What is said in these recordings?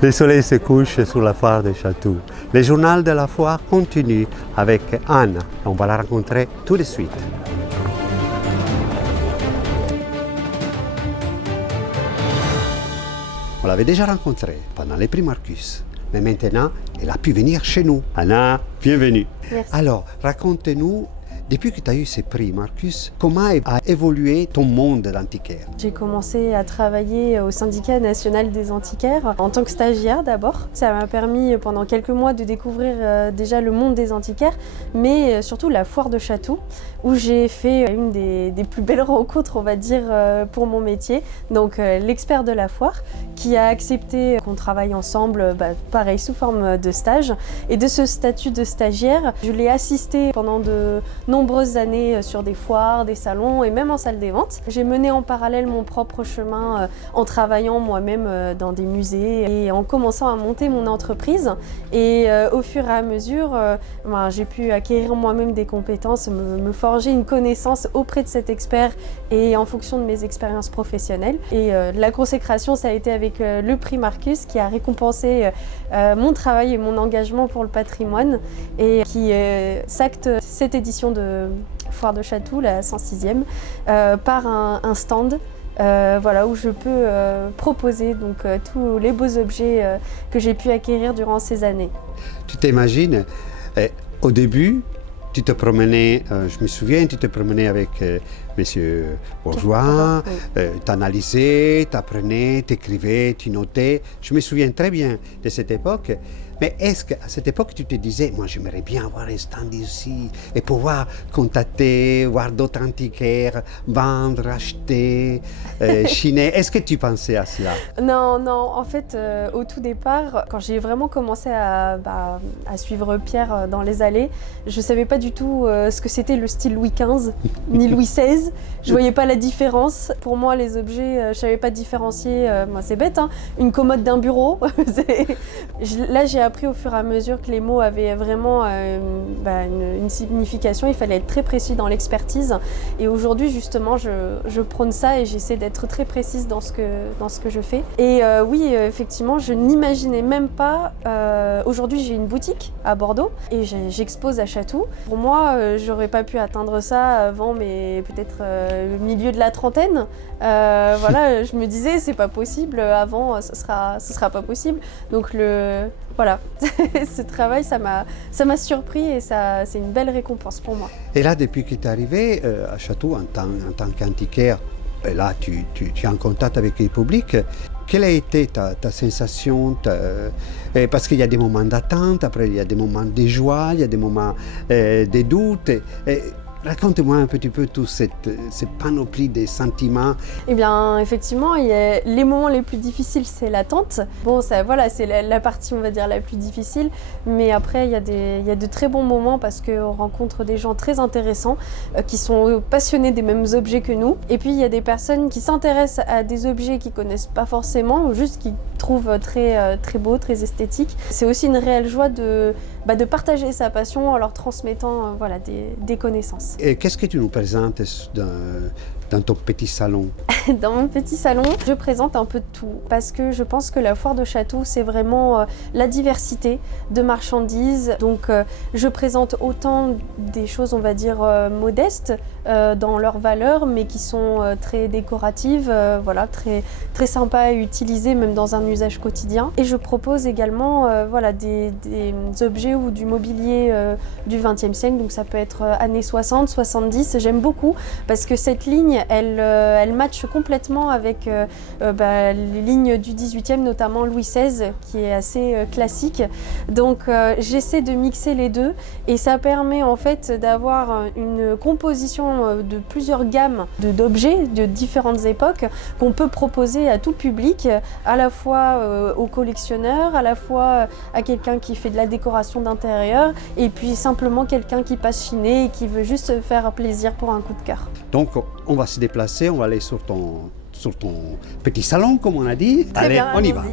Le soleil se couche sur la foire de Chatou. Le journal de la foire continue avec Anne. On va la rencontrer tout de suite. On l'avait déjà rencontrée pendant les prix Marcus. Mais maintenant, elle a pu venir chez nous. Anna, bienvenue. Merci. Alors, raconte-nous, depuis que tu as eu ces prix Marcus, comment a évolué ton monde d'antiquaire? J'ai commencé à travailler au syndicat national des antiquaires en tant que stagiaire d'abord. Ça m'a permis pendant quelques mois de découvrir déjà le monde des antiquaires, mais surtout la foire de Chatou, où j'ai fait une des plus belles rencontres, on va dire, pour mon métier. Donc l'expert de la foire, qui a accepté qu'on travaille ensemble, pareil, sous forme de stage. Et de ce statut de stagiaire, je l'ai assisté pendant de nombreuses années sur des foires, des salons et même en salle des ventes. J'ai mené en parallèle mon propre chemin en travaillant moi-même dans des musées et en commençant à monter mon entreprise. Et au fur et à mesure, j'ai pu acquérir moi-même des compétences, me forger une connaissance auprès de cet expert et en fonction de mes expériences professionnelles. Et la consécration, ça a été avec le prix Marcus qui a récompensé mon travail et mon engagement pour le patrimoine et qui s'acte cette édition de Foire de Chatou, la 106e, par un stand où je peux proposer donc, tous les beaux objets que j'ai pu acquérir durant ces années. Tu t'imagines, au début, tu te promenais, je me souviens, tu te promenais avec Monsieur Bourgeois, tu analysais, tu apprenais, tu écrivais, tu notais. Je me souviens très bien de cette époque. Mais est-ce qu'à cette époque, tu te disais, moi j'aimerais bien avoir un stand ici et pouvoir contacter, voir d'autres antiquaires, vendre, acheter, chiner. Est-ce que tu pensais à cela? Non, en fait, au tout départ, quand j'ai vraiment commencé à suivre Pierre dans les allées, je ne savais pas du tout ce que c'était le style Louis XV, ni Louis XVI. Je ne voyais pas la différence. Pour moi, les objets, je ne savais pas différencier. C'est bête, hein, une commode d'un bureau. Là, j'ai appris au fur et à mesure que les mots avaient vraiment une signification. Il fallait être très précis dans l'expertise. Et aujourd'hui, justement, je prône ça et j'essaie d'être très précise dans ce que je fais. Et oui, effectivement, je n'imaginais même pas. Aujourd'hui, j'ai une boutique à Bordeaux et j'expose à Chatou. Pour moi, j'aurais pas pu atteindre ça avant, mais peut-être le milieu de la trentaine. Je me disais, c'est pas possible. Avant, ce sera pas possible. Donc ce travail, ça m'a surpris et c'est une belle récompense pour moi. Et là, depuis que tu es arrivé à Chatou en tant qu'antiquaire, et là, tu es en contact avec le public. Quelle a été ta sensation parce qu'il y a des moments d'attente, après il y a des moments de joie, il y a des moments de doute. Raconte-moi un petit peu toute cette panoplie des sentiments. Eh bien, effectivement, les moments les plus difficiles, c'est l'attente. Bon, c'est la partie, on va dire, la plus difficile. Mais après, il y a de très bons moments parce qu'on rencontre des gens très intéressants qui sont passionnés des mêmes objets que nous. Et puis, il y a des personnes qui s'intéressent à des objets qu'ils ne connaissent pas forcément ou juste qui trouvent très, très beaux, très esthétiques. C'est aussi une réelle joie de partager sa passion en leur transmettant des connaissances. Et qu'est-ce que tu nous présentes dans ton petit salon? Dans mon petit salon, je présente un peu de tout parce que je pense que la foire de Chatou, c'est vraiment la diversité de marchandises. Donc, je présente autant des choses, on va dire, modestes dans leur valeur, mais qui sont très décoratives, très, très sympas à utiliser, même dans un usage quotidien. Et je propose également des objets ou du mobilier du XXe siècle. Donc, ça peut être années 60, 70. J'aime beaucoup parce que cette ligne, elle matche complètement avec les lignes du XVIIIe, notamment Louis XVI, qui est assez classique. Donc j'essaie de mixer les deux et ça permet en fait d'avoir une composition de plusieurs gammes d'objets de différentes époques qu'on peut proposer à tout public, à la fois aux collectionneurs, à la fois à quelqu'un qui fait de la décoration d'intérieur et puis simplement quelqu'un qui passe chiner et qui veut juste se faire plaisir pour un coup de cœur. Donc on va se déplacer, on va aller sur ton petit salon, comme on a dit. Allez, bien, on y va.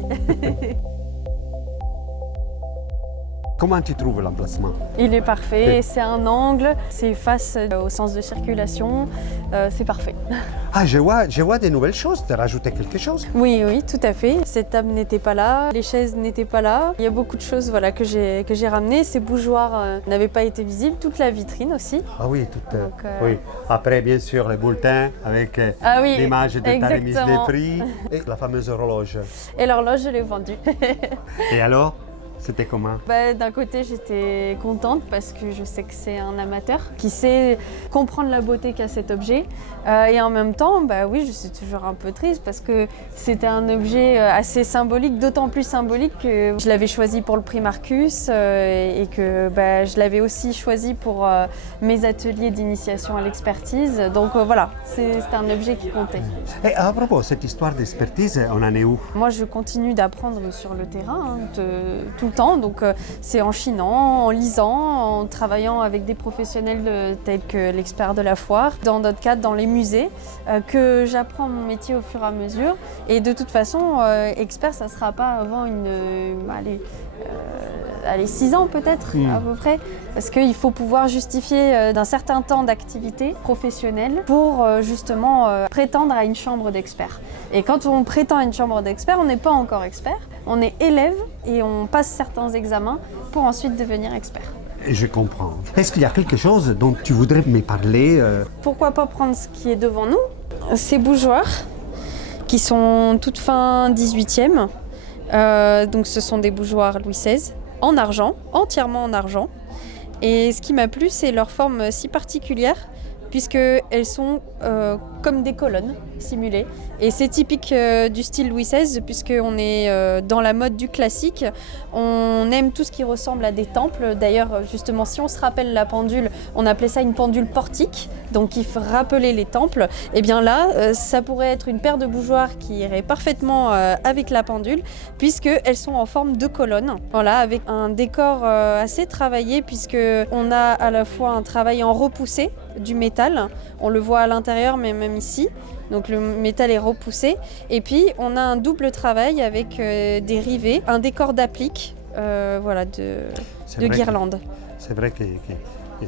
Comment tu trouves l'emplacement? Il est parfait, c'est un angle, c'est face au sens de circulation, c'est parfait. Ah, je vois des nouvelles choses, tu as rajouté quelque chose? Oui, oui, tout à fait. Cette table n'était pas là, les chaises n'étaient pas là. Il y a beaucoup de choses voilà, que j'ai ramenées. Ces bougeoirs n'avaient pas été visibles, toute la vitrine aussi. Ah oui, oui. Après, bien sûr, les bulletins avec oui, l'image de ta remise des exactement. prix et la fameuse horloge. Et l'horloge, je l'ai vendue. Et alors? C'était comment? D'un côté, j'étais contente parce que je sais que c'est un amateur qui sait comprendre la beauté qu'a cet objet. Et en même temps, oui, je suis toujours un peu triste parce que c'était un objet assez symbolique, d'autant plus symbolique que je l'avais choisi pour le prix Marcus et que je l'avais aussi choisi pour mes ateliers d'initiation à l'expertise. Donc voilà, c'était un objet qui comptait. Et à propos, cette histoire d'expertise, on en est où? Moi, je continue d'apprendre sur le terrain tout le temps. Donc, c'est en chinant, en lisant, en travaillant avec des professionnels tels que l'expert de la foire, dans notre cadre, dans les musées, que j'apprends mon métier au fur et à mesure. Et de toute façon, expert, ça ne sera pas avant 6 ans peut-être à peu près, parce qu'il faut pouvoir justifier d'un certain temps d'activité professionnelle pour justement prétendre à une chambre d'experts. Et quand on prétend à une chambre d'experts, on n'est pas encore expert, on est élève et on passe certains examens pour ensuite devenir expert. Je comprends. Est-ce qu'il y a quelque chose dont tu voudrais me parler? Pourquoi pas prendre ce qui est devant nous, ces bougeoirs qui sont toute fin 18e. Donc ce sont des bougeoirs Louis XVI. En argent, entièrement en argent. Et ce qui m'a plu, c'est leur forme si particulière, puisqu'elles sont comme des colonnes simulées. Et c'est typique du style Louis XVI, puisqu'on est dans la mode du classique. On aime tout ce qui ressemble à des temples. D'ailleurs, justement, si on se rappelle la pendule, on appelait ça une pendule portique, donc qui rappelait les temples. Et bien là, ça pourrait être une paire de bougeoirs qui irait parfaitement avec la pendule, puisqu'elles sont en forme de colonne. Voilà, avec un décor assez travaillé, puisqu'on a à la fois un travail en repoussé du métal. On le voit à l'intérieur, mais même ici. Donc le métal est repoussé. Et puis on a un double travail avec des rivets, un décor d'applique, de guirlandes. C'est vrai que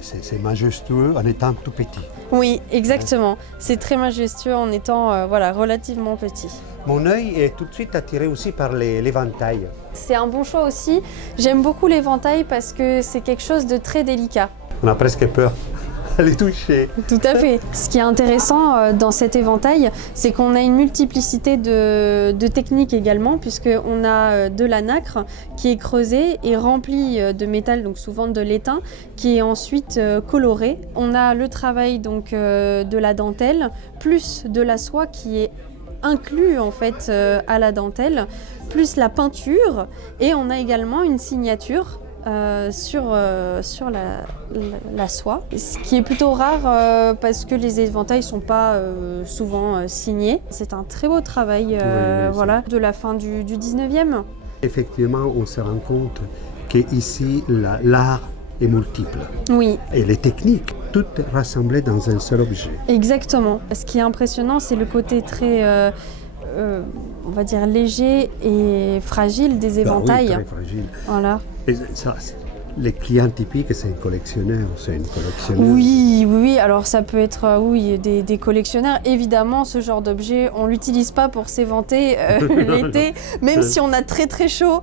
c'est majestueux en étant tout petit. Oui, exactement. C'est très majestueux en étant relativement petit. Mon œil est tout de suite attiré aussi par l'éventail. C'est un bon choix aussi. J'aime beaucoup l'éventail parce que c'est quelque chose de très délicat. On a presque peur. Les toucher. Tout à fait. Ce qui est intéressant dans cet éventail, c'est qu'on a une multiplicité de techniques également, puisqu'on a de la nacre qui est creusée et remplie de métal, donc souvent de l'étain, qui est ensuite coloré. On a le travail donc de la dentelle, plus de la soie qui est inclus en fait à la dentelle, plus la peinture, et on a également une signature sur la soie, ce qui est plutôt rare parce que les éventails ne sont pas souvent signés. C'est un très beau travail de la fin du 19e. Effectivement, on se rend compte qu'ici, l'art est multiple. Oui. Et les techniques, toutes rassemblées dans un seul objet. Exactement. Ce qui est impressionnant, c'est le côté très... on va dire léger et fragile des éventails. Oui, très fragile. Voilà. Et ça, les clients typiques, c'est un collectionneur, c'est une collectionneuse. Oui, alors ça peut être des collectionneurs. Évidemment, ce genre d'objet, on ne l'utilise pas pour s'éventer l'été, même si on a très très chaud.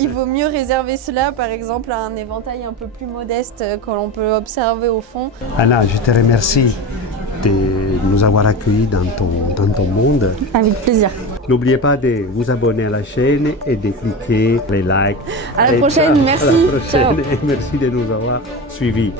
Il vaut mieux réserver cela, par exemple, à un éventail un peu plus modeste que l'on peut observer au fond. Anna, je te remercie de nous avoir accueillis dans ton monde. Avec plaisir. N'oubliez pas de vous abonner à la chaîne et de cliquer les likes. À la prochaine, merci. À la prochaine, Ciao. et merci de nous avoir suivis.